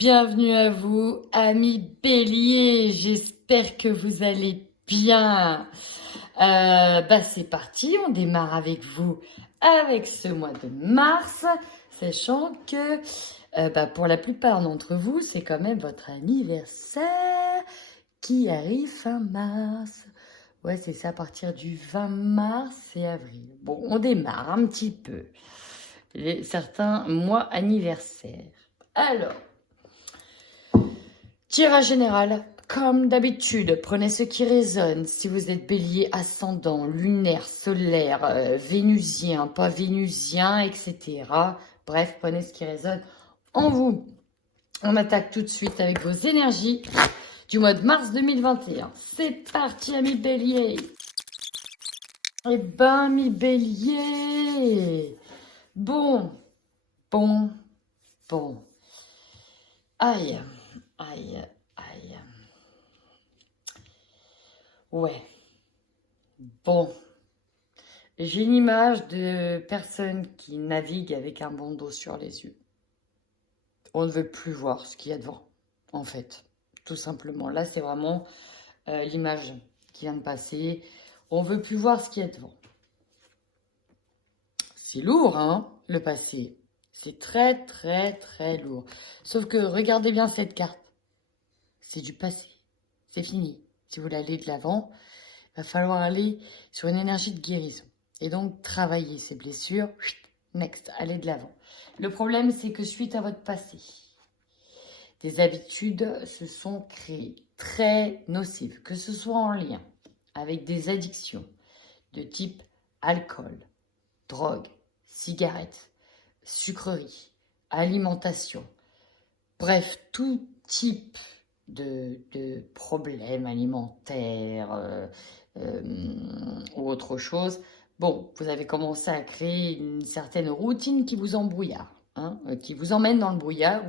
Bienvenue à vous, amis Bélier. J'espère que vous allez bien. C'est parti, on démarre avec vous avec ce mois de mars, sachant que pour la plupart d'entre vous, c'est quand même votre anniversaire qui arrive fin mars. Ouais, c'est ça, à partir du 20 mars et avril. Bon, on démarre un petit peu. Certains mois anniversaires. Alors, tirage général, comme d'habitude, prenez ce qui résonne. Si vous êtes bélier ascendant, lunaire, solaire, vénusien, pas vénusien, etc. Bref, prenez ce qui résonne en vous. On attaque tout de suite avec vos énergies du mois de mars 2021. C'est parti, amis bélier. Eh ben, amis bélier. Bon. Aïe. Aïe, aïe. Ouais. Bon. J'ai une image de personnes qui naviguent avec un bandeau sur les yeux. On ne veut plus voir ce qu'il y a devant, en fait. Tout simplement. Là, c'est vraiment l'image qui vient de passer. On ne veut plus voir ce qu'il y a devant. C'est lourd, hein, le passé. C'est très, très, très lourd. Sauf que, regardez bien cette carte. C'est du passé. C'est fini. Si vous voulez aller de l'avant, il va falloir aller sur une énergie de guérison. Et donc, travailler ces blessures. Next, aller de l'avant. Le problème, c'est que suite à votre passé, des habitudes se sont créées très nocives, que ce soit en lien avec des addictions de type alcool, drogue, cigarettes, sucreries, alimentation. Bref, tout type de problèmes alimentaires ou autre chose. Bon, vous avez commencé à créer une certaine routine qui vous embrouillard, qui vous emmène dans le brouillard.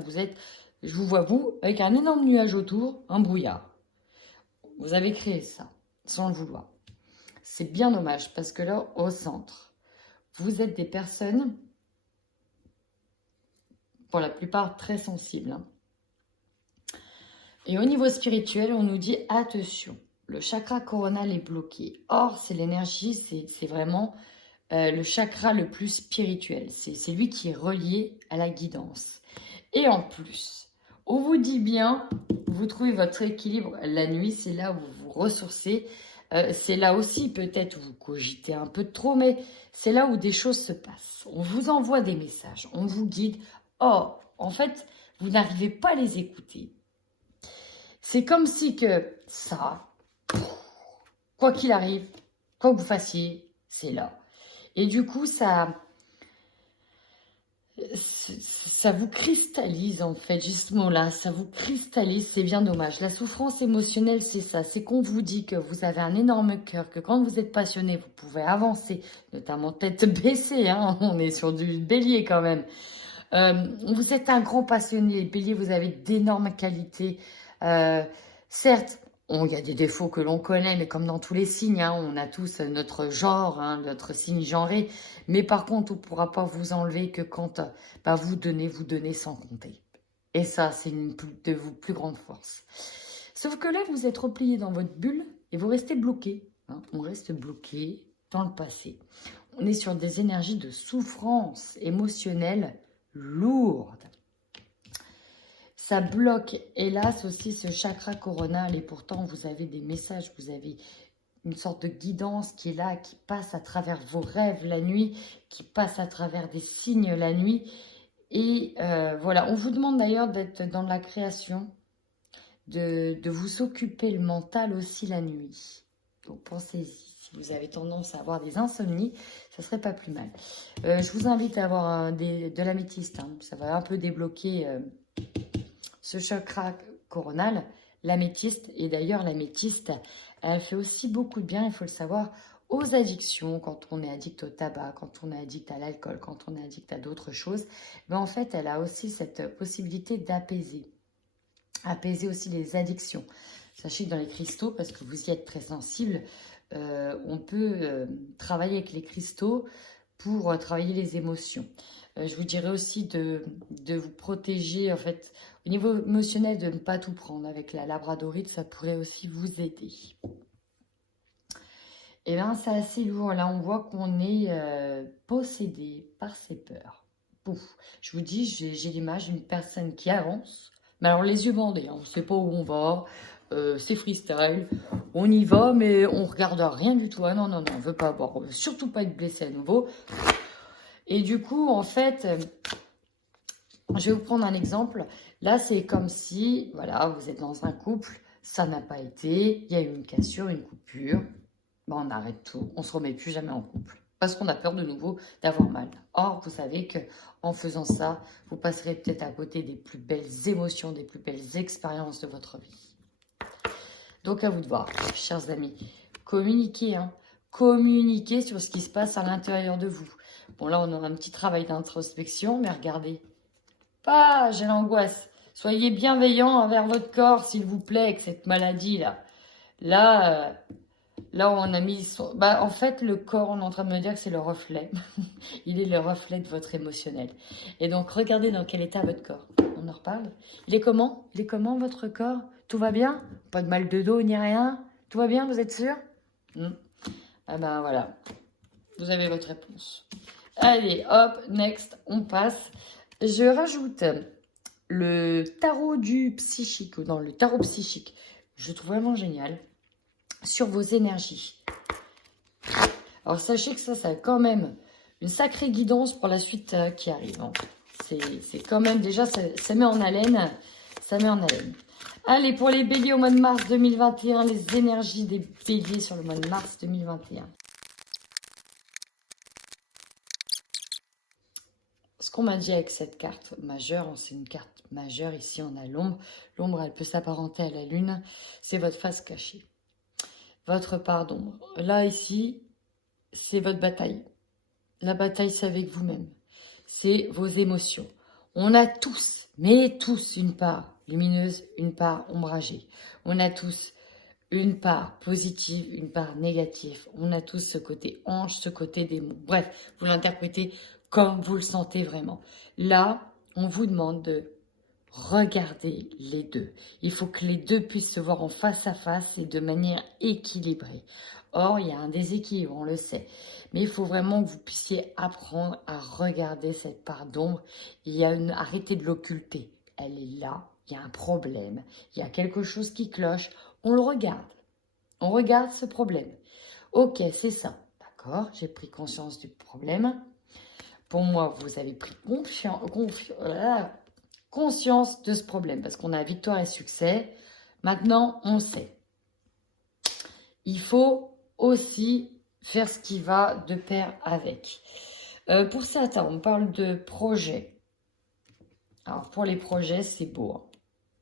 Je vous vois vous, avec un énorme nuage autour, un brouillard. Vous avez créé ça, sans le vouloir. C'est bien dommage, parce que là, au centre, vous êtes des personnes, pour la plupart, très sensibles. Et au niveau spirituel, on nous dit attention, le chakra coronal est bloqué. Or, c'est l'énergie, c'est vraiment le chakra le plus spirituel. C'est lui qui est relié à la guidance. Et en plus, on vous dit bien, vous trouvez votre équilibre la nuit, c'est là où vous vous ressourcez. C'est là aussi peut-être où vous cogitez un peu trop, mais c'est là où des choses se passent. On vous envoie des messages, on vous guide. Or, en fait, vous n'arrivez pas à les écouter. C'est comme si que ça, quoi qu'il arrive, quoi que vous fassiez, c'est là. Et du coup, ça vous cristallise en fait, juste ce mot-là, ça vous cristallise, c'est bien dommage. La souffrance émotionnelle, c'est ça, c'est qu'on vous dit que vous avez un énorme cœur, que quand vous êtes passionné, vous pouvez avancer, notamment tête baissée, hein, on est sur du bélier quand même. Vous êtes un grand passionné, les béliers, vous avez d'énormes qualités. Certes, il y a des défauts que l'on connaît, mais comme dans tous les signes, on a tous notre genre, notre signe genré. Mais par contre, on ne pourra pas vous enlever que quand vous donnez sans compter. Et ça, c'est une de vos plus grandes forces. Sauf que là, vous êtes replié dans votre bulle et vous restez bloqué. On reste bloqué dans le passé. On est sur des énergies de souffrance émotionnelle lourde. Ça bloque, hélas, aussi ce chakra coronal. Et pourtant, vous avez des messages, vous avez une sorte de guidance qui est là, qui passe à travers vos rêves la nuit, qui passe à travers des signes la nuit. Et voilà, on vous demande d'ailleurs d'être dans la création, de vous occuper le mental aussi la nuit. Donc pensez-y, si vous avez tendance à avoir des insomnies, ça serait pas plus mal. Je vous invite à avoir de l'améthyste, ça va un peu débloquer ce chakra coronal, l'améthyste. Et d'ailleurs, l'améthyste, elle fait aussi beaucoup de bien, il faut le savoir, aux addictions, quand on est addict au tabac, quand on est addict à l'alcool, quand on est addict à d'autres choses. Mais en fait, elle a aussi cette possibilité d'apaiser. Apaiser aussi les addictions. Sachez que dans les cristaux, parce que vous y êtes très sensible, on peut travailler avec les cristaux pour travailler les émotions. Je vous dirais aussi de vous protéger, en fait, au niveau émotionnel, de ne pas tout prendre. Avec la labradorite, ça pourrait aussi vous aider. Et bien, c'est assez lourd. Là, on voit qu'on est possédé par ses peurs. Pouf. Je vous dis, j'ai l'image d'une personne qui avance, mais alors les yeux bandés, hein, on ne sait pas où on va, c'est freestyle, on y va, mais on regarde rien du tout. Ah non, non, non, on ne veut pas avoir, on veut surtout pas être blessé à nouveau. Et du coup, en fait, je vais vous prendre un exemple. Là, c'est comme si, voilà, vous êtes dans un couple, ça n'a pas été, il y a eu une cassure, une coupure. Ben, on arrête tout, on se remet plus jamais en couple. Parce qu'on a peur de nouveau d'avoir mal. Or, vous savez qu'en faisant ça, vous passerez peut-être à côté des plus belles émotions, des plus belles expériences de votre vie. Donc, à vous de voir, chers amis. Communiquez, hein. Communiquez sur ce qui se passe à l'intérieur de vous. Bon, là, on a un petit travail d'introspection, mais regardez. Pas, j'ai l'angoisse. Soyez bienveillants envers votre corps, s'il vous plaît, avec cette maladie-là. Là, on a mis son... Bah, en fait, le corps, on est en train de me dire que c'est le reflet. Il est le reflet de votre émotionnel. Et donc, regardez dans quel état votre corps. On en reparle. Il est comment? Il est comment, votre corps? Tout va bien? Pas de mal de dos ni rien? Tout va bien, vous êtes sûr? Ah ben, voilà. Vous avez votre réponse. Allez, hop, next, on passe. Je rajoute le tarot du psychique, ou dans le tarot psychique. Je le trouve vraiment génial. Sur vos énergies. Alors, sachez que ça a quand même une sacrée guidance pour la suite qui arrive. Hein. C'est quand même, déjà, ça met en haleine. Ça met en haleine. Allez, pour les béliers au mois de mars 2021, les énergies des béliers sur le mois de mars 2021. Ce qu'on m'a dit avec cette carte majeure, c'est une carte majeure, ici on a l'ombre. L'ombre, elle peut s'apparenter à la lune. C'est votre face cachée. Votre part d'ombre. Là, ici, c'est votre bataille. La bataille, c'est avec vous-même. C'est vos émotions. On a tous, mais tous, une part lumineuse, une part ombragée. On a tous une part positive, une part négative. On a tous ce côté ange, ce côté démon. Bref, vous l'interprétez comme vous le sentez vraiment. Là, on vous demande de regarder les deux. Il faut que les deux puissent se voir en face à face et de manière équilibrée. Or, il y a un déséquilibre, on le sait. Mais il faut vraiment que vous puissiez apprendre à regarder cette part d'ombre. Arrêtez de l'occulter. Elle est là, il y a un problème, il y a quelque chose qui cloche. On le regarde. On regarde ce problème. Ok, c'est ça. D'accord, j'ai pris conscience du problème. Pour moi, vous avez pris conscience de ce problème, parce qu'on a victoire et succès. Maintenant, on sait. Il faut aussi faire ce qui va de pair avec. Pour certains, on parle de projets. Alors, pour les projets, c'est beau. Hein.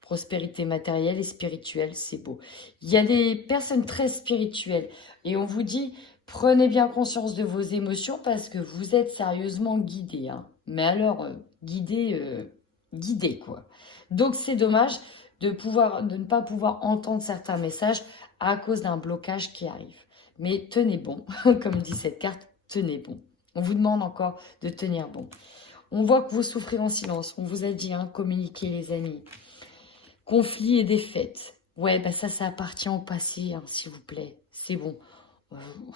Prospérité matérielle et spirituelle, c'est beau. Il y a des personnes très spirituelles et on vous dit, prenez bien conscience de vos émotions parce que vous êtes sérieusement guidé. Hein. Mais alors, guidé quoi. Donc c'est dommage de ne pas pouvoir entendre certains messages à cause d'un blocage qui arrive. Mais tenez bon, comme dit cette carte, tenez bon. On vous demande encore de tenir bon. On voit que vous souffrez en silence. On vous a dit, hein, communiquez les amis. Conflit et défaite. Ouais, bah ça appartient au passé, hein, s'il vous plaît. C'est bon,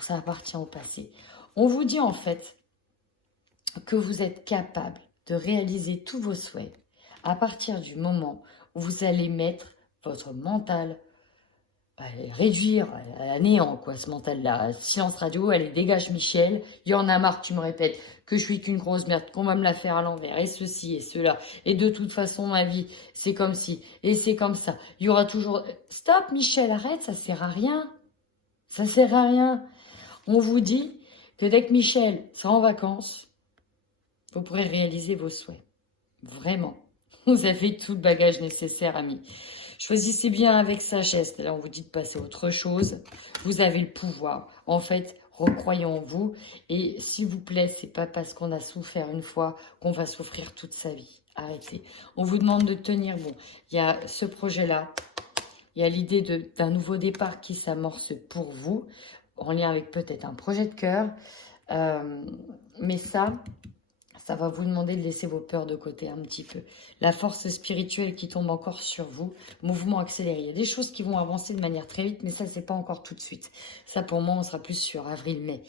ça appartient au passé. On vous dit en fait que vous êtes capable de réaliser tous vos souhaits à partir du moment où vous allez mettre votre mental, réduire à néant, quoi, ce mental-là. Silence radio, allez, dégage Michel, il y en a marre que tu me répètes que je suis qu'une grosse merde, qu'on va me la faire à l'envers, et ceci, et cela, et de toute façon, ma vie, c'est comme ci, et c'est comme ça. Il y aura toujours... Stop, Michel, arrête, ça sert à rien. Ça sert à rien. On vous dit que dès que Michel sera en vacances, vous pourrez réaliser vos souhaits. Vraiment. Vous avez tout le bagage nécessaire, amis. Choisissez bien avec sagesse. Là, on vous dit de passer à autre chose. Vous avez le pouvoir. En fait, recroyez en vous. Et s'il vous plaît, c'est pas parce qu'on a souffert une fois qu'on va souffrir toute sa vie. Arrêtez. On vous demande de tenir bon. Il y a ce projet-là. Il y a l'idée d'un nouveau départ qui s'amorce pour vous, en lien avec peut-être un projet de cœur. Mais ça va vous demander de laisser vos peurs de côté un petit peu. La force spirituelle qui tombe encore sur vous, mouvement accéléré. Il y a des choses qui vont avancer de manière très vite, mais ça, c'est pas encore tout de suite. Ça, pour moi, on sera plus sur avril-mai.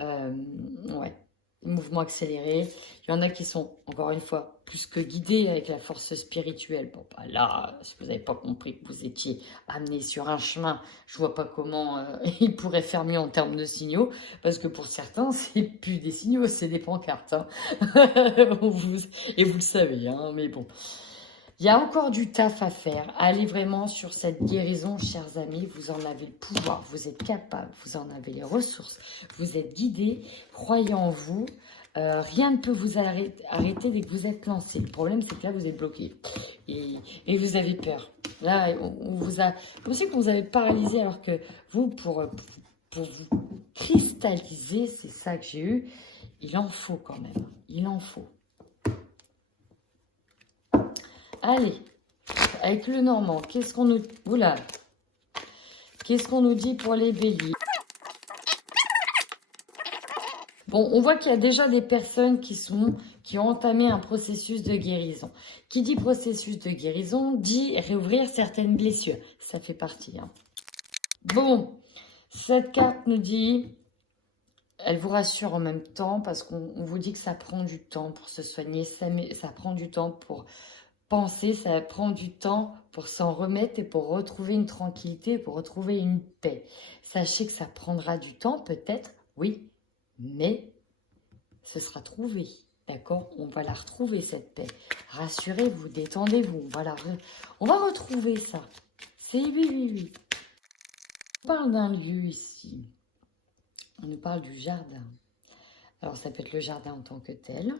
Ouais, mouvement accéléré. Il y en a qui sont, encore une fois, plus que guidés avec la force spirituelle. Bon, bah là, si vous n'avez pas compris que vous étiez amené sur un chemin, je vois pas comment il pourrait faire mieux en termes de signaux, parce que pour certains, c'est plus des signaux, c'est des pancartes. Hein. Et vous le savez, hein, mais bon. Il y a encore du taf à faire. Allez vraiment sur cette guérison, chers amis. Vous en avez le pouvoir, vous êtes capable, vous en avez les ressources, vous êtes guidés, croyez en vous. Rien ne peut vous arrêter dès que vous êtes lancé. Le problème, c'est que là, vous êtes bloqué. Et vous avez peur. Là, on vous a... Comme si vous avez paralysé, alors que vous, pour vous cristalliser, c'est ça que j'ai eu, il en faut quand même. Il en faut. Allez, avec le Normand, qu'est-ce qu'on nous... Oula, qu'est-ce qu'on nous dit pour les béliers? Bon, on voit qu'il y a déjà des personnes qui ont entamé un processus de guérison. Qui dit processus de guérison, dit réouvrir certaines blessures. Ça fait partie. Hein. Bon, cette carte nous dit... Elle vous rassure en même temps parce qu'on vous dit que ça prend du temps pour se soigner. Ça prend du temps pour... penser, ça prend du temps pour s'en remettre et pour retrouver une tranquillité, pour retrouver une paix. Sachez que ça prendra du temps, peut-être, oui, mais ce sera trouvé, d'accord? On va la retrouver, cette paix. Rassurez-vous, détendez-vous, on va retrouver ça. C'est oui, oui, oui. On parle d'un lieu ici. On nous parle du jardin. Alors, ça peut être le jardin en tant que tel,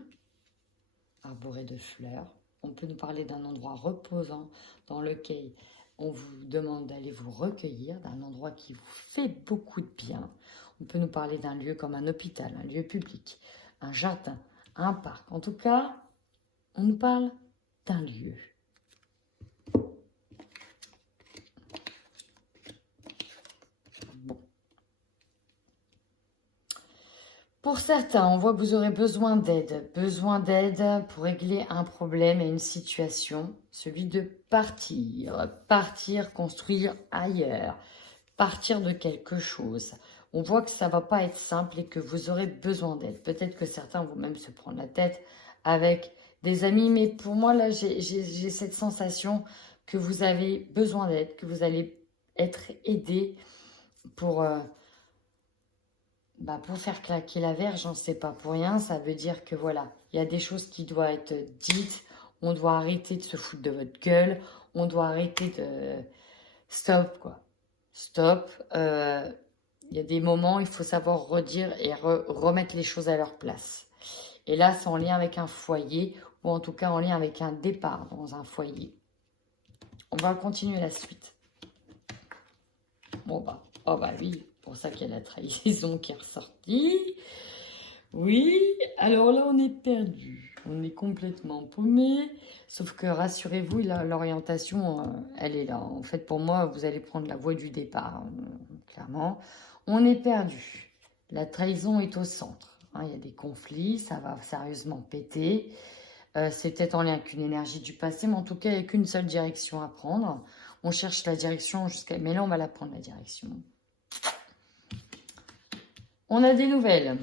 arboré de fleurs. On peut nous parler d'un endroit reposant dans lequel on vous demande d'aller vous recueillir, d'un endroit qui vous fait beaucoup de bien. On peut nous parler d'un lieu comme un hôpital, un lieu public, un jardin, un parc. En tout cas, on nous parle d'un lieu. Bon. Pour certains, on voit que vous aurez besoin d'aide pour régler un problème et une situation, celui de partir construire ailleurs, partir de quelque chose. On voit que ça ne va pas être simple et que vous aurez besoin d'aide. Peut-être que certains vont même se prendre la tête avec des amis, mais pour moi, là, j'ai cette sensation que vous avez besoin d'aide, que vous allez être aidé pour faire claquer la verge, j'en sais pas pour rien. Ça veut dire que voilà, il y a des choses qui doivent être dites. On doit arrêter de se foutre de votre gueule. On doit arrêter de... Stop, quoi. Stop. Il y a des moments, il faut savoir redire et remettre les choses à leur place. Et là, c'est en lien avec un foyer, ou en tout cas en lien avec un départ dans un foyer. On va continuer la suite. Bon, oh oui, pour ça qu'il y a la trahison qui est ressortie. Oui, alors là, on est perdu. On est complètement paumé. Sauf que, rassurez-vous, l'orientation, elle est là. En fait, pour moi, vous allez prendre la voie du départ, clairement. On est perdu. La trahison est au centre. Hein, il y a des conflits, ça va sérieusement péter. C'est peut-être en lien avec une énergie du passé, mais en tout cas, il n'y a qu'une seule direction à prendre. On cherche la direction jusqu'à... Mais là, on va la prendre, la direction. On a des nouvelles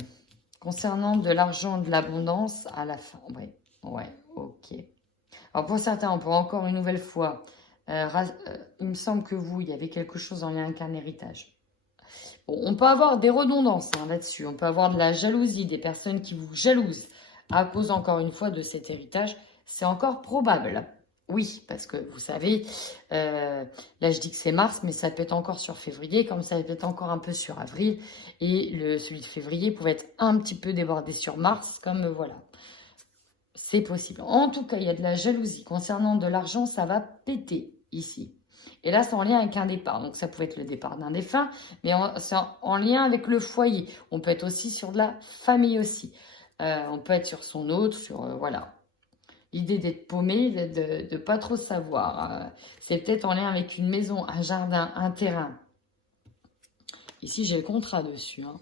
concernant de l'argent, de l'abondance à la fin. Ouais, ok. Alors, pour certains, on pourra encore une nouvelle fois... il me semble que il y avait quelque chose en lien avec un héritage. Bon, on peut avoir des redondances là-dessus. On peut avoir de la jalousie, des personnes qui vous jalousent à cause, encore une fois, de cet héritage. C'est encore probable. Oui, parce que vous savez, là je dis que c'est mars, mais ça peut être encore sur février, comme ça peut être encore un peu sur avril. Et celui de février pouvait être un petit peu débordé sur mars, comme voilà. C'est possible. En tout cas, il y a de la jalousie. Concernant de l'argent, ça va péter ici. Et là, c'est en lien avec un départ. Donc, ça peut être le départ d'un défunt, mais c'est en lien avec le foyer. On peut être aussi sur de la famille aussi. On peut être sur son autre, voilà. L'idée d'être paumé, de pas trop savoir. C'est peut-être en lien avec une maison, un jardin, un terrain. Ici, j'ai le contrat dessus. Hein.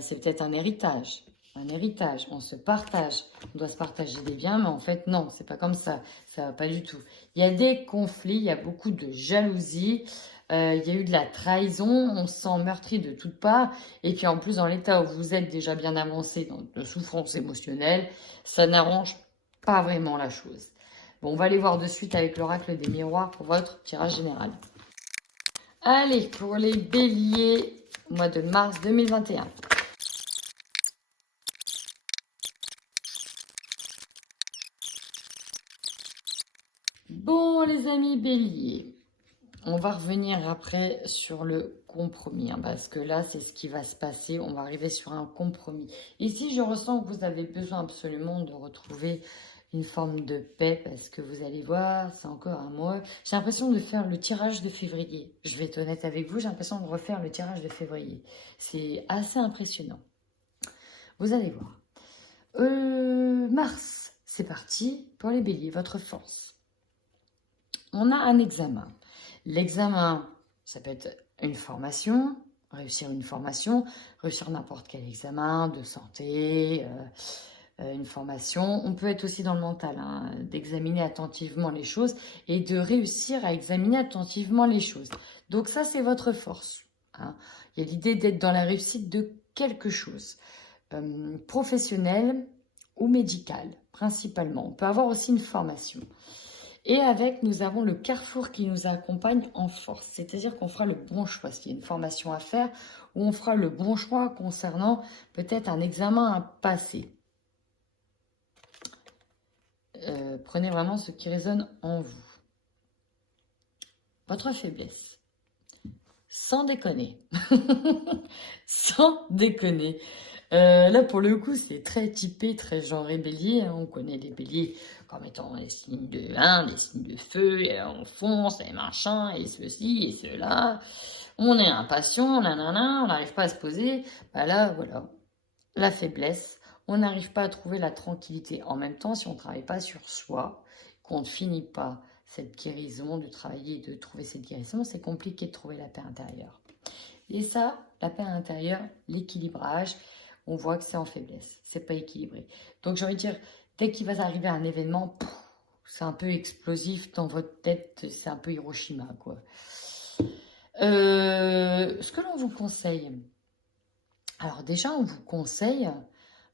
C'est peut-être un héritage. Un héritage, on se partage. On doit se partager des biens, mais en fait, non, c'est pas comme ça. Ça va pas du tout. Il y a des conflits, il y a beaucoup de jalousie. Il y a eu de la trahison, on se sent meurtri de toutes parts. Et puis en plus, dans l'état où vous êtes déjà bien avancé dans de souffrance émotionnelle, ça n'arrange pas vraiment la chose. Bon, on va aller voir de suite avec l'oracle des miroirs pour votre tirage général. Allez, pour les béliers, mois de mars 2021. Bon, les amis béliers, on va revenir après sur le compromis, hein, parce que là, c'est ce qui va se passer. On va arriver sur un compromis. Ici, je ressens que vous avez besoin absolument de retrouver une forme de paix, parce que vous allez voir, c'est encore un mois. J'ai l'impression de faire le tirage de février. Je vais être honnête avec vous, j'ai l'impression de refaire le tirage de février. C'est assez impressionnant. Vous allez voir. Mars, c'est parti pour les béliers, votre force. On a un examen. L'examen, ça peut être une formation, réussir une formation, réussir n'importe quel examen de santé, une formation. On peut être aussi dans le mental, hein, d'examiner attentivement les choses et de réussir à examiner attentivement les choses. Donc ça, c'est votre force. Hein. Il y a l'idée d'être dans la réussite de quelque chose, professionnel ou médical, principalement. On peut avoir aussi une formation. Et avec, nous avons le carrefour qui nous accompagne en force. C'est-à-dire qu'on fera le bon choix. S'il y a une formation à faire, ou on fera le bon choix concernant peut-être un examen à passer. Prenez vraiment ce qui résonne en vous. Votre faiblesse. Sans déconner. Sans déconner. Là, pour le coup, c'est très typé, très genré bélier. Hein. On connaît les béliers comme étant les signes de des signes de feu, et on fonce, et machin, et ceci, et cela. On est impatient, nanana, on n'arrive pas à se poser. Bah là, voilà, la faiblesse. On n'arrive pas à trouver la tranquillité. En même temps, si on ne travaille pas sur soi, qu'on ne finit pas cette guérison, de travailler et de trouver cette guérison, c'est compliqué de trouver la paix intérieure. Et ça, la paix intérieure, l'équilibrage, on voit que c'est en faiblesse, c'est pas équilibré. Donc j'ai envie de dire, dès qu'il va arriver un événement, c'est un peu explosif dans votre tête, c'est un peu Hiroshima, quoi. Ce que l'on vous conseille, alors déjà on vous conseille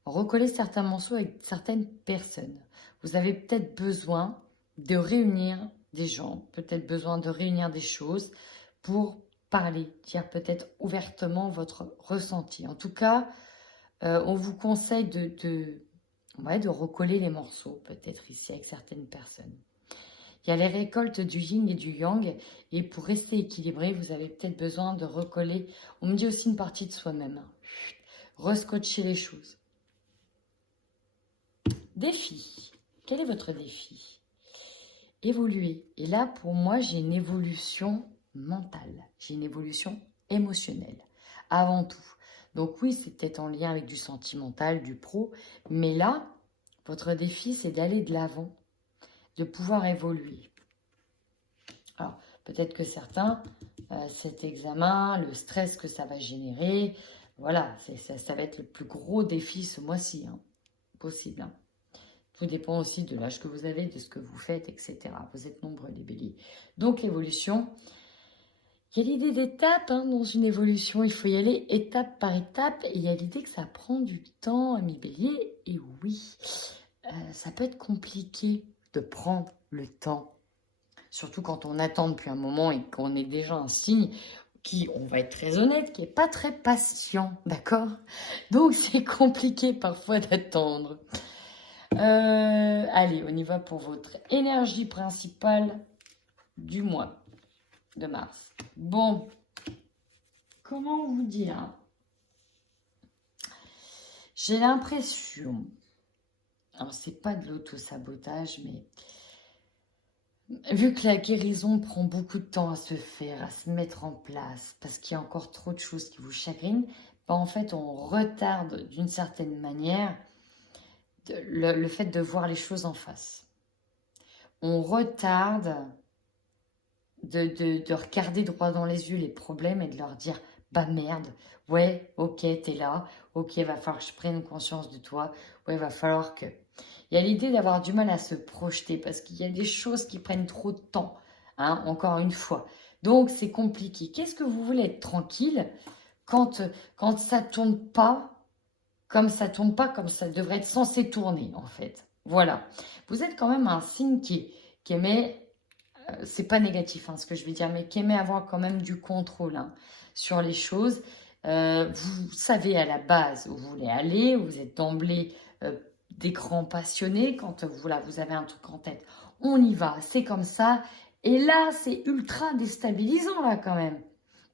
recoller certains morceaux avec certaines personnes. Vous avez peut-être besoin de réunir des gens, peut-être besoin de réunir des choses pour parler, dire peut-être ouvertement votre ressenti. En tout cas, on vous conseille de recoller les morceaux, peut-être ici avec certaines personnes. Il y a les récoltes du yin et du yang, et pour rester équilibré, vous avez peut-être besoin de recoller, on me dit aussi une partie de soi-même, rescotcher les choses. Défi. Quel est votre défi? Évoluer. Et là, pour moi, j'ai une évolution mentale, j'ai une évolution émotionnelle, avant tout. Donc oui, c'est peut-être en lien avec du sentimental, du pro, mais là, votre défi, c'est d'aller de l'avant, de pouvoir évoluer. Alors, peut-être que certains, cet examen, le stress que ça va générer, voilà, ça va être le plus gros défi ce mois-ci, hein, possible. Hein. Tout dépend aussi de l'âge que vous avez, de ce que vous faites, etc. Vous êtes nombreux, les béliers. Donc, l'évolution, il y a l'idée d'étape hein, dans une évolution. Il faut y aller étape par étape. Et il y a l'idée que ça prend du temps, mes béliers. Et oui, ça peut être compliqué de prendre le temps. Surtout quand on attend depuis un moment et qu'on est déjà un signe qui, on va être très honnête, qui n'est pas très patient, d'accord? Donc, c'est compliqué parfois d'attendre. Allez, on y va pour votre énergie principale du mois de mars. Bon, comment vous dire? J'ai l'impression, alors c'est pas de l'auto-sabotage, mais vu que la guérison prend beaucoup de temps à se faire, à se mettre en place, parce qu'il y a encore trop de choses qui vous chagrinent, ben en fait on retarde d'une certaine manière le fait de voir les choses en face. On retarde de regarder droit dans les yeux les problèmes et de leur dire bah merde, ouais, ok, t'es là, ok, va falloir que je prenne conscience de toi, ouais, va falloir que... Il y a l'idée d'avoir du mal à se projeter parce qu'il y a des choses qui prennent trop de temps, hein, encore une fois. Donc, c'est compliqué. Qu'est-ce que vous voulez être tranquille quand ça tourne pas comme ça devrait être censé tourner, en fait. Voilà. Vous êtes quand même un signe qui aimait, c'est pas négatif hein, ce que je vais dire, mais qui aimait avoir quand même du contrôle hein, sur les choses. Vous savez à la base où vous voulez aller, vous êtes d'emblée des grands passionnés. Quand voilà, vous avez un truc en tête, on y va, c'est comme ça. Et là, c'est ultra déstabilisant là quand même.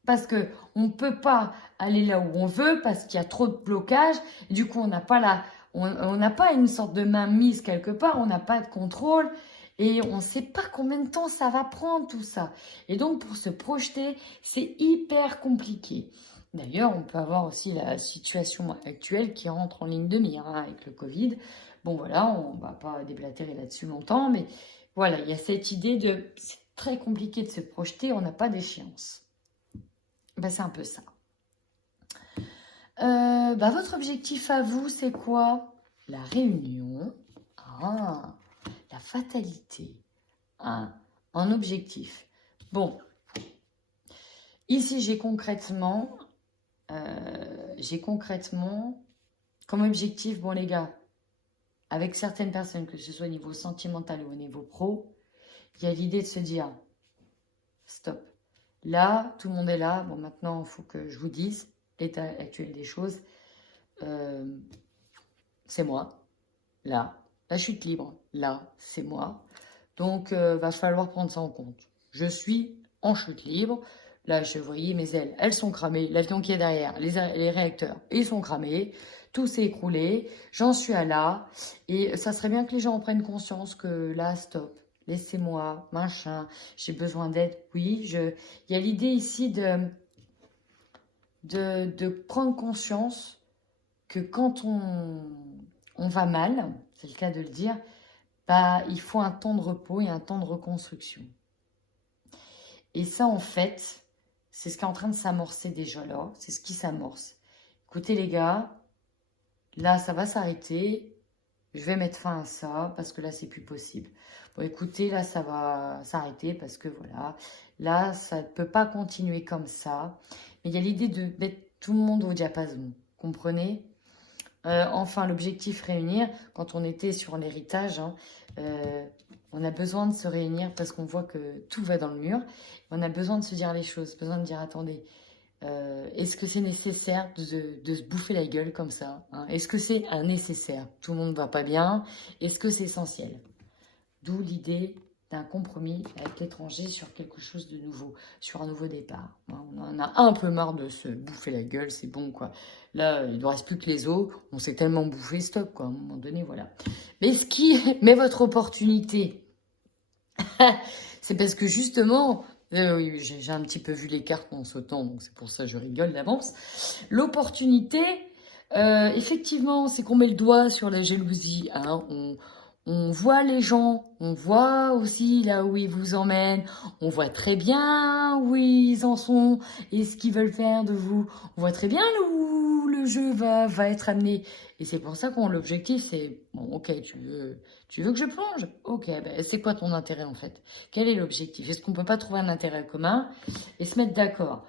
Parce qu'on ne peut pas aller là où on veut, parce qu'il y a trop de blocages. Et du coup, on n'a pas, on n'a pas une sorte de mainmise quelque part, on n'a pas de contrôle. Et on ne sait pas combien de temps ça va prendre tout ça. Et donc, pour se projeter, c'est hyper compliqué. D'ailleurs, on peut avoir aussi la situation actuelle qui rentre en ligne de mire hein, avec le Covid. Bon, voilà, on ne va pas déblatérer là-dessus longtemps, mais voilà, il y a cette idée de... C'est très compliqué de se projeter, on n'a pas d'échéance. Ben, c'est un peu ça. Votre objectif à vous, c'est quoi? La réunion. Ah, la fatalité. Ah, un objectif. Bon, ici, j'ai concrètement comme objectif, bon les gars, avec certaines personnes, que ce soit au niveau sentimental ou au niveau pro, il y a l'idée de se dire, stop. Là, tout le monde est là. Bon, maintenant, il faut que je vous dise l'état actuel des choses. C'est moi. Là, la chute libre. Là, c'est moi. Donc, va falloir prendre ça en compte. Je suis en chute libre. Là, je voyais mes ailes. Elles sont cramées. L'avion qui est derrière, les réacteurs, ils sont cramés. Tout s'est écroulé. J'en suis à là. Et ça serait bien que les gens en prennent conscience que là, stop. Laissez-moi, machin, j'ai besoin d'aide. Oui, il y a l'idée ici de prendre conscience que quand on va mal, c'est le cas de le dire, bah, il faut un temps de repos et un temps de reconstruction. Et ça, en fait, c'est ce qui est en train de s'amorcer déjà là. C'est ce qui s'amorce. Écoutez les gars, là, ça va s'arrêter. Je vais mettre fin à ça parce que là, c'est plus possible. Bon, écoutez, là, ça va s'arrêter parce que voilà, là, ça ne peut pas continuer comme ça. Mais il y a l'idée de mettre tout le monde au diapason. Comprenez? Enfin, l'objectif réunir, quand on était sur l'héritage, hein, on a besoin de se réunir parce qu'on voit que tout va dans le mur. On a besoin de se dire les choses, besoin de dire, attendez, est-ce que c'est nécessaire de se bouffer la gueule comme ça hein? Est-ce que c'est un nécessaire? Tout le monde ne va pas bien. Est-ce que c'est essentiel? D'où l'idée d'un compromis avec l'étranger sur quelque chose de nouveau, sur un nouveau départ. On en a un peu marre de se bouffer la gueule, c'est bon quoi. Là, il ne reste plus que les os, on s'est tellement bouffé, stop quoi, à un moment donné, voilà. Mais ce qui met votre opportunité, c'est parce que justement... oui, j'ai un petit peu vu les cartes en sautant, donc c'est pour ça que je rigole d'avance. L'opportunité, effectivement, c'est qu'on met le doigt sur la jalousie. Hein. On voit les gens, on voit aussi là où ils vous emmènent, on voit très bien où ils en sont et ce qu'ils veulent faire de vous. On voit très bien où le jeu va être amené. Et c'est pour ça qu'on l'objectif, c'est, bon, ok, tu veux que je plonge? Ok, ben, c'est quoi ton intérêt en fait? Quel est l'objectif? Est-ce qu'on peut pas trouver un intérêt commun et se mettre d'accord?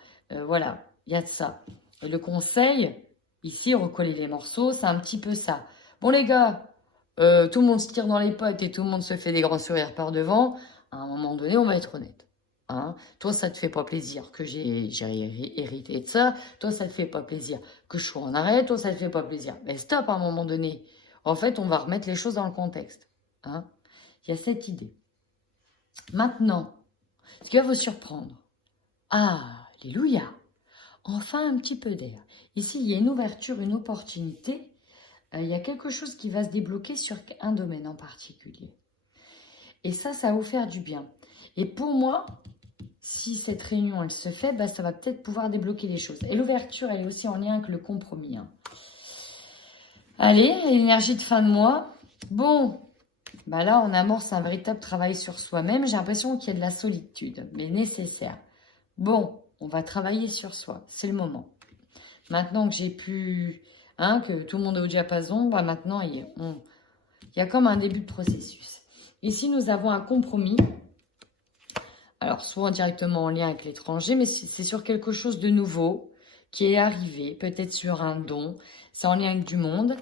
Voilà, il y a de ça. Et le conseil, ici, recoller les morceaux, c'est un petit peu ça. Bon les gars, tout le monde se tire dans les potes et tout le monde se fait des grands sourires par devant. À un moment donné, on va être honnête. Hein? Toi, ça te fait pas plaisir que j'ai hérité de ça. Toi, ça te fait pas plaisir que je sois en arrêt. Toi, ça te fait pas plaisir. Mais stop, à un moment donné. En fait, on va remettre les choses dans le contexte. Hein? Il y a cette idée. Maintenant, ce qui va vous surprendre. Ah, alléluia. Enfin, un petit peu d'air. Ici, il y a une ouverture, une opportunité. Il y a quelque chose qui va se débloquer sur un domaine en particulier. Et ça va vous faire du bien. Et pour moi, si cette réunion, elle se fait, bah, ça va peut-être pouvoir débloquer les choses. Et l'ouverture, elle est aussi en lien avec le compromis. Hein. Allez, l'énergie de fin de mois. Bon, bah là, on amorce un véritable travail sur soi-même. J'ai l'impression qu'il y a de la solitude, mais nécessaire. Bon, On va travailler sur soi. C'est le moment. Maintenant que j'ai pu... Hein, que tout le monde est au diapason, bah maintenant, il y a comme un début de processus. Ici, nous avons un compromis. Alors, souvent directement en lien avec l'étranger, mais c'est sur quelque chose de nouveau qui est arrivé, peut-être sur un don. C'est en lien avec du monde.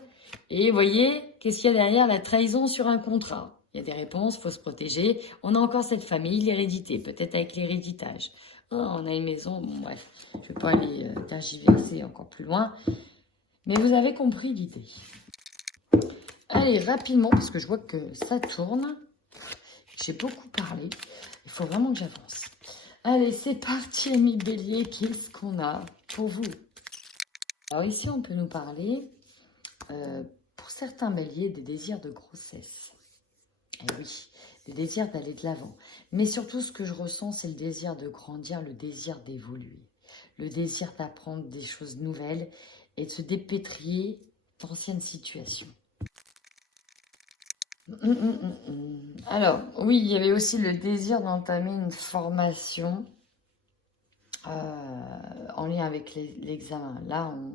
Et vous voyez, qu'est-ce qu'il y a derrière la trahison sur un contrat? Il y a des réponses, il faut se protéger. On a encore cette famille, l'hérédité, peut-être avec l'hériditage. Oh, on a une maison, bon bref, je ne vais pas aller tergiverser encore plus loin. Mais vous avez compris l'idée. Allez, rapidement, parce que je vois que ça tourne. J'ai beaucoup parlé. Il faut vraiment que j'avance. Allez, c'est parti, amis bélier. Qu'est-ce qu'on a pour vous? Alors ici, on peut nous parler, pour certains béliers, des désirs de grossesse. Eh oui, le désir d'aller de l'avant. Mais surtout, ce que je ressens, c'est le désir de grandir, le désir d'évoluer. Le désir d'apprendre des choses nouvelles et de se dépétrier d'anciennes situations. Alors, oui, il y avait aussi le désir d'entamer une formation en lien avec l'examen. Là, on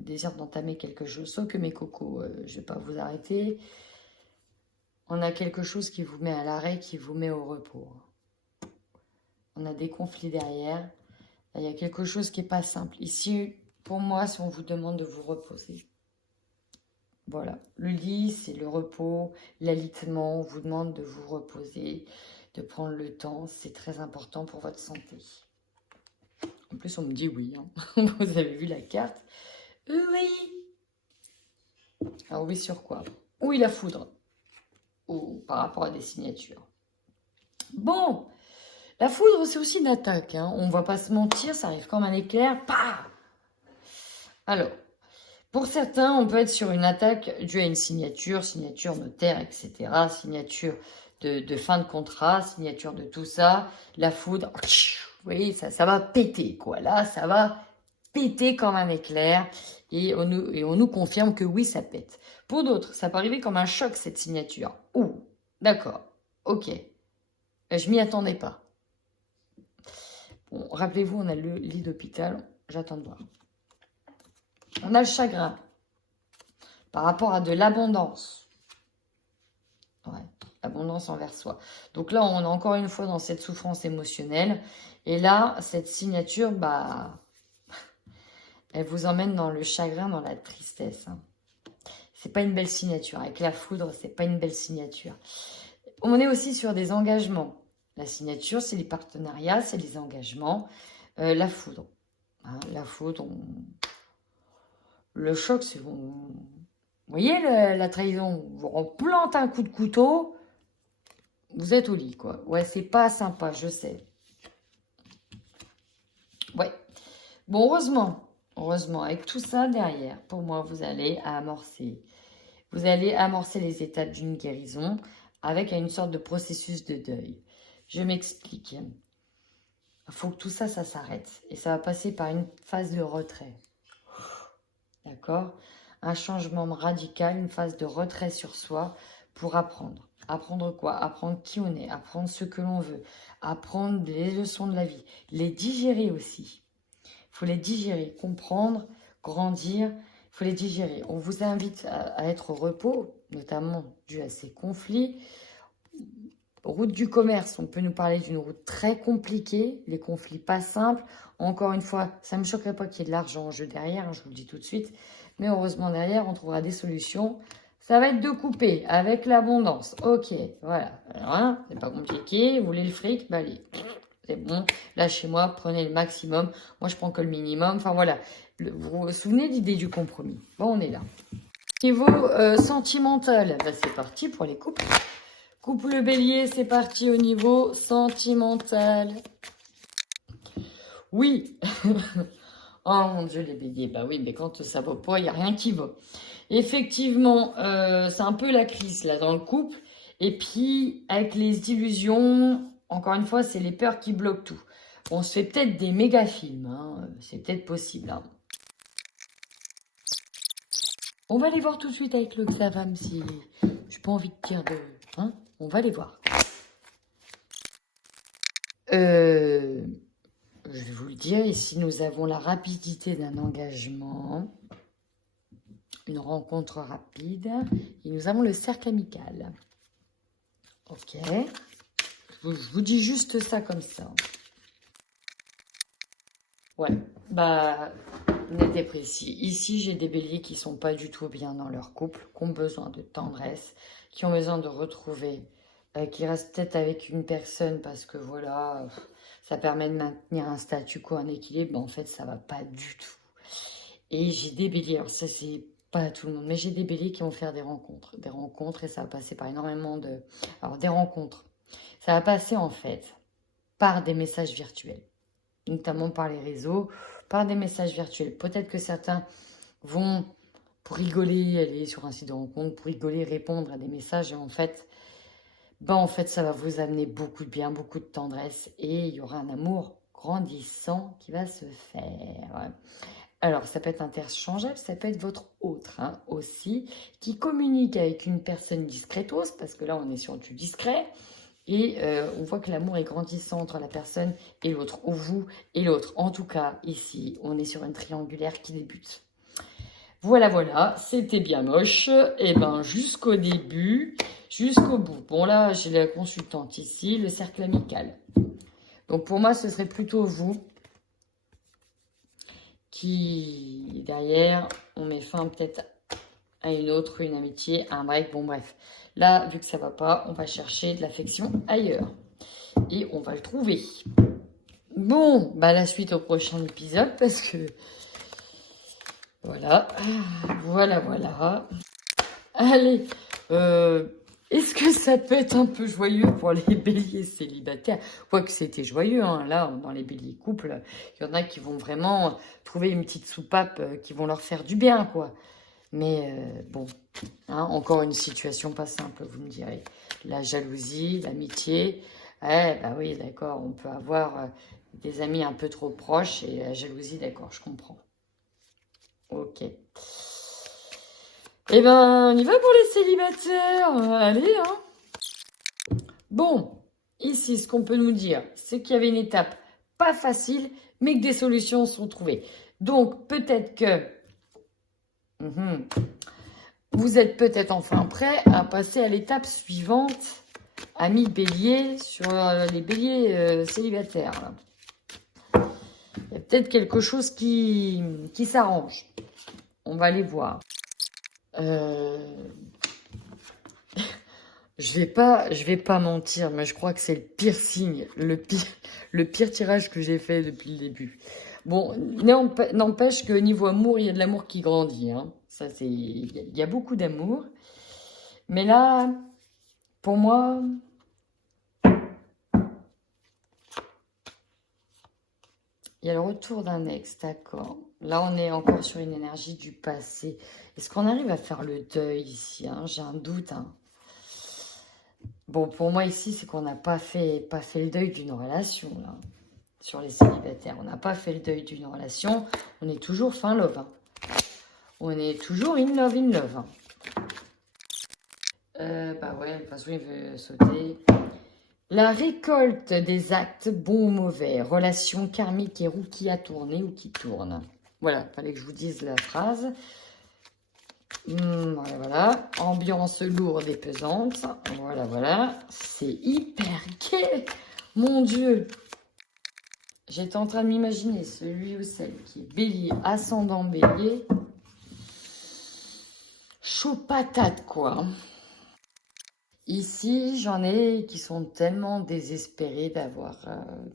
désire d'entamer quelque chose. Sauf que mes cocos, je ne vais pas vous arrêter. On a quelque chose qui vous met à l'arrêt, qui vous met au repos. On a des conflits derrière. Il y a quelque chose qui n'est pas simple. Ici, pour moi, si on vous demande de vous reposer. Voilà, le lit, c'est le repos, l'alitement, on vous demande de vous reposer, de prendre le temps, c'est très important pour votre santé. En plus, on me dit oui, hein. Vous avez vu la carte? Oui. Alors oui, sur quoi? Oui, la foudre. Ou par rapport à des signatures. Bon, la foudre, c'est aussi une attaque, hein. On ne va pas se mentir, ça arrive comme un éclair. Pah! Alors, pour certains, on peut être sur une attaque due à une signature notaire, etc. Signature de fin de contrat, signature de tout ça. La foudre, vous voyez, ça va péter, quoi. Là, ça va péter comme un éclair. Et on nous confirme que oui, ça pète. Pour d'autres, ça peut arriver comme un choc, cette signature. Ouh, d'accord, ok. Je m'y attendais pas. Bon, rappelez-vous, on a le lit d'hôpital. J'attends de voir. On a le chagrin par rapport à de l'abondance. Ouais, l'abondance envers soi. Donc là, on est encore une fois dans cette souffrance émotionnelle. Et là, cette signature, bah, elle vous emmène dans le chagrin, dans la tristesse. Hein. C'est pas une belle signature. Avec la foudre, c'est pas une belle signature. On est aussi sur des engagements. La signature, c'est les partenariats, c'est les engagements. La foudre. Hein, la foudre, le choc, c'est... Vous voyez la trahison? On plante un coup de couteau, vous êtes au lit, quoi. Ouais, c'est pas sympa, je sais. Ouais. Bon, heureusement, avec tout ça derrière, pour moi, vous allez amorcer les étapes d'une guérison avec une sorte de processus de deuil. Je m'explique. Il faut que tout ça, ça s'arrête. Et ça va passer par une phase de retrait. D'accord? Un changement radical, une phase de retrait sur soi pour apprendre. Apprendre quoi? Apprendre qui on est, apprendre ce que l'on veut, apprendre les leçons de la vie, les digérer aussi. Il faut les digérer, comprendre, grandir, il faut les digérer. On vous invite à être au repos, notamment dû à ces conflits. Route du commerce, on peut nous parler d'une route très compliquée, les conflits pas simples. Encore une fois, ça ne me choquerait pas qu'il y ait de l'argent en jeu derrière, hein, je vous le dis tout de suite. Mais heureusement, derrière, on trouvera des solutions. Ça va être de couper avec l'abondance. Ok, voilà. Alors, hein, c'est pas compliqué. Vous voulez le fric? Bah allez, c'est bon. Lâchez-moi, prenez le maximum. Moi, je prends que le minimum. Enfin, voilà. Vous vous souvenez de l'idée du compromis? Bon, on est là. Niveau sentimental, bah, c'est parti pour les couples. Couple bélier, c'est parti au niveau sentimental. Oui. Oh mon Dieu, les béliers. Bah oui, mais quand ça va pas, il n'y a rien qui va. Effectivement, c'est un peu la crise là dans le couple. Et puis, avec les illusions, encore une fois, c'est les peurs qui bloquent tout. On se fait peut-être des méga films. Hein. C'est peut-être possible. Hein. On va aller voir tout de suite avec le Xavam si j'ai pas envie de dire de... Hein. On va les voir. Je vais vous le dire. Ici, nous avons la rapidité d'un engagement, une rencontre rapide. Et nous avons le cercle amical. Ok. Je vous dis juste ça comme ça. Ouais, bah, net et précis. Ici, j'ai des béliers qui sont pas du tout bien dans leur couple, qui ont besoin de tendresse, qui ont besoin de retrouver, qui restent peut-être avec une personne parce que voilà, ça permet de maintenir un statu quo, un équilibre, mais en fait, ça va pas du tout. Et j'ai des béliers, alors ça, c'est pas tout le monde, mais j'ai des béliers qui vont faire des rencontres, et ça va passer par énormément de... Alors, des rencontres, ça va passer en fait par des messages virtuels, notamment par les réseaux, par des messages virtuels. Peut-être que certains vont, pour rigoler, aller sur un site de rencontre, pour rigoler, répondre à des messages, et en fait, ça va vous amener beaucoup de bien, beaucoup de tendresse, et il y aura un amour grandissant qui va se faire. Alors, ça peut être interchangeable, ça peut être votre autre aussi, qui communique avec une personne discretos, parce que là, on est sur du discret, et on voit que l'amour est grandissant entre la personne et l'autre, ou vous et l'autre. En tout cas, ici, on est sur une triangulaire qui débute. Voilà, voilà, c'était bien moche. Et ben jusqu'au début, jusqu'au bout. Bon, là, j'ai la consultante ici, le cercle amical. Donc, pour moi, ce serait plutôt vous qui, derrière, on met fin peut-être à une autre, une amitié, un break. Bon, bref. Là, vu que ça va pas, on va chercher de l'affection ailleurs. Et on va le trouver. Bon, bah la suite au prochain épisode parce que... Voilà. Voilà, voilà. Allez. Est-ce que ça peut être un peu joyeux pour les béliers célibataires? Quoique c'était joyeux, hein. Là, dans les béliers couples, il y en a qui vont vraiment trouver une petite soupape qui vont leur faire du bien, quoi. Mais bon, encore une situation pas simple, vous me direz. La jalousie, l'amitié. Bah oui, d'accord, on peut avoir des amis un peu trop proches et la jalousie, d'accord, je comprends. Ok. Eh ben, on y va pour les célibataires. Allez, Bon, ici, ce qu'on peut nous dire, c'est qu'il y avait une étape pas facile, mais que des solutions sont trouvées. Donc, peut-être que... vous êtes peut-être enfin prêt à passer à l'étape suivante, amis bélier, sur les béliers célibataires. Là. Il y a peut-être quelque chose qui s'arrange. On va aller voir. Je vais pas mentir, mais je crois que c'est le pire signe, le pire tirage que j'ai fait depuis le début. Bon, n'empêche que niveau amour, il y a de l'amour qui grandit. Ça, c'est, il y a beaucoup d'amour. Mais là, pour moi, il y a le retour d'un ex, d'accord. Là, on est encore sur une énergie du passé. Est-ce qu'on arrive à faire le deuil ici? J'ai un doute. Bon, pour moi, ici, c'est qu'on n'a pas fait le deuil d'une relation, là, sur les célibataires. On n'a pas fait le deuil d'une relation. On est toujours fin love. On est toujours in love, in love. Bah ouais, de toute façon, il veut sauter. La récolte des actes, bons ou mauvais, relation karmique et roue qui a tourné ou qui tourne. Voilà, il fallait que je vous dise la phrase. Voilà, voilà. Ambiance lourde et pesante. Voilà, voilà. C'est hyper gai. Mon Dieu. J'étais en train de m'imaginer celui ou celle qui est bélier, ascendant bélier. Chaud patate, quoi. Ici, j'en ai qui sont tellement désespérés d'avoir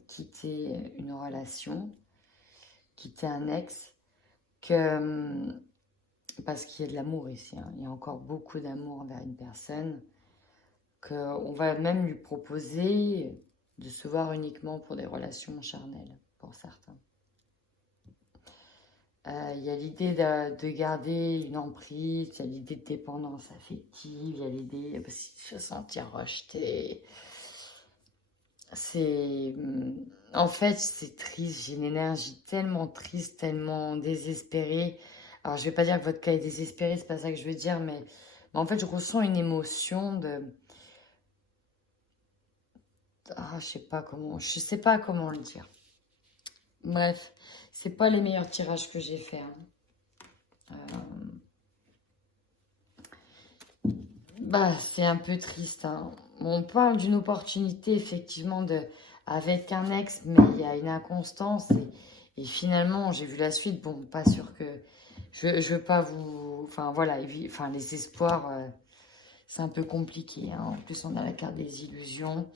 quitté une relation, quitté un ex, que parce qu'il y a de l'amour ici, il y a encore beaucoup d'amour envers une personne, qu'on va même lui proposer de se voir uniquement pour des relations charnelles, pour certains. Il y a l'idée de garder une emprise, il y a l'idée de dépendance affective, il y a l'idée de se sentir rejeté. En fait, c'est triste, j'ai une énergie tellement triste, tellement désespérée. Alors, je vais pas dire que votre cas est désespéré, c'est pas ça que je veux dire, mais en fait, je ressens une émotion de... je sais pas comment le dire. Bref, c'est pas les meilleurs tirages que j'ai fait. Bah, c'est un peu triste, hein. On parle d'une opportunité, effectivement, avec un ex, mais il y a une inconstance. Et finalement, j'ai vu la suite. Bon, pas sûr que... Je veux pas vous... Enfin, voilà. Enfin, les espoirs, c'est un peu compliqué, hein. En plus, on a la carte des illusions.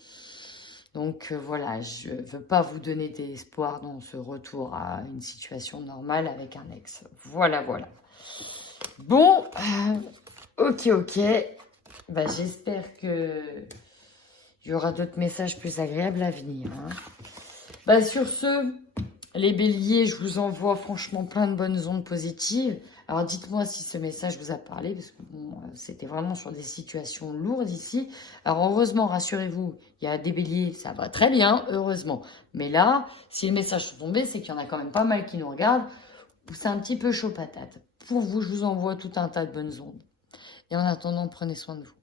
Donc, voilà, je veux pas vous donner d'espoir dans ce retour à une situation normale avec un ex. Voilà, voilà. Bon, ok. Bah, j'espère que il y aura d'autres messages plus agréables à venir, hein. Bah, sur ce, les béliers, je vous envoie franchement plein de bonnes ondes positives. Alors dites-moi si ce message vous a parlé, parce que bon, c'était vraiment sur des situations lourdes ici. Alors heureusement, rassurez-vous, il y a des béliers, ça va très bien, heureusement. Mais là, si les messages sont tombés, c'est qu'il y en a quand même pas mal qui nous regardent, où c'est un petit peu chaud patate. Pour vous, je vous envoie tout un tas de bonnes ondes. Et en attendant, prenez soin de vous.